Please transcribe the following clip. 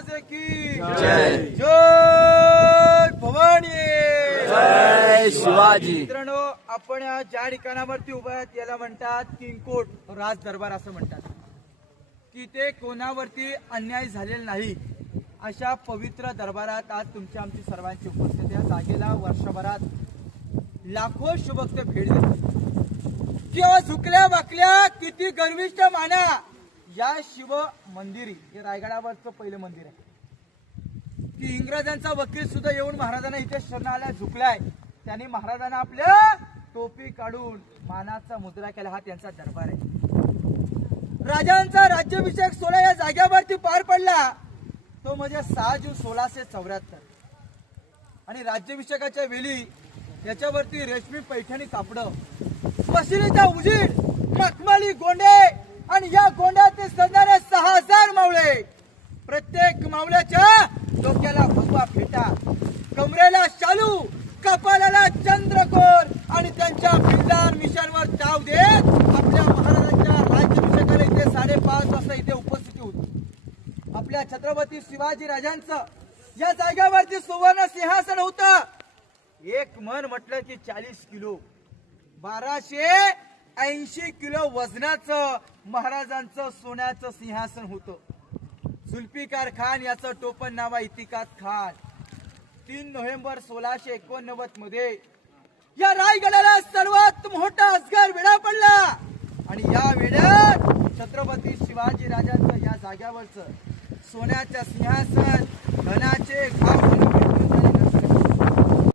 की जय. जय भवानी. जय शिवाजी. मित्रांनो, आपण ज्या ठिकाणावरती उभा आहात याला म्हणतात किंगकोट राज दरबार असं म्हणतात. की ते कोणावरती अन्याय झालेला नाही अशा पवित्र दरबारात आज तुमच्या आमची सर्वांची उपस्थिती आहे. जागेला वर्षभरात लाखो शुभक्त भेट देतात. किंवा झुकल्या बाकल्या किती गर्विष्ठ माना या शिव मंदिर हे रायगडावरचं पहिलं मंदिर आहे. की इंग्रजांचा वकील सुद्धा येऊन महाराजांना इथे शरणाला झुकलाय. त्यांनी महाराजांना आपल्या टोपी काढून मानाचा मुद्रा केला. हा त्यांचा दरबार आहे. राजांचा राज्याभिषेक सोहळा या जागेवरती पार पडला तो म्हणजे 6 जून 1674. आणि राज्याभिषेकाच्या वेळी याच्यावरती रेशमी पैठणी कापडं, मशिनीचा उजीड, मखमली गोंडे आणि या गोंड्यातील सजणारे 6000 मावळे. प्रत्येक मावळ्याच्या डोक्याला भगवा फेटा, कमरेला शालू, कपालाला चंद्रकोर आणि त्यांच्या बिल्लार मिशनवर चाव देत आपल्या महाराजांच्या राज्याभिषेकाला इथे 5:30 वाजता इथे उपस्थिती होती. आपल्या छत्रपती शिवाजी राजांचं या जागेवरती सुवर्ण सिंहासन होतं. एक मन म्हटलं की 40 किलो 1280 किलो वजनाचं महाराजांचं सोन्याचं सिंहासन होतं. जुल्फिकार खान याचं टोपण नाव आहे इतिकाद खान. 3 नोव्हेंबर 1689 मध्ये या रायगडाला सर्वात मोठा अजगर वेढा पडला. आणि या वेड्यात छत्रपती शिवाजी राजांचं या जाग्यावरचं सोन्याचं सिंहासन धनाचे घाव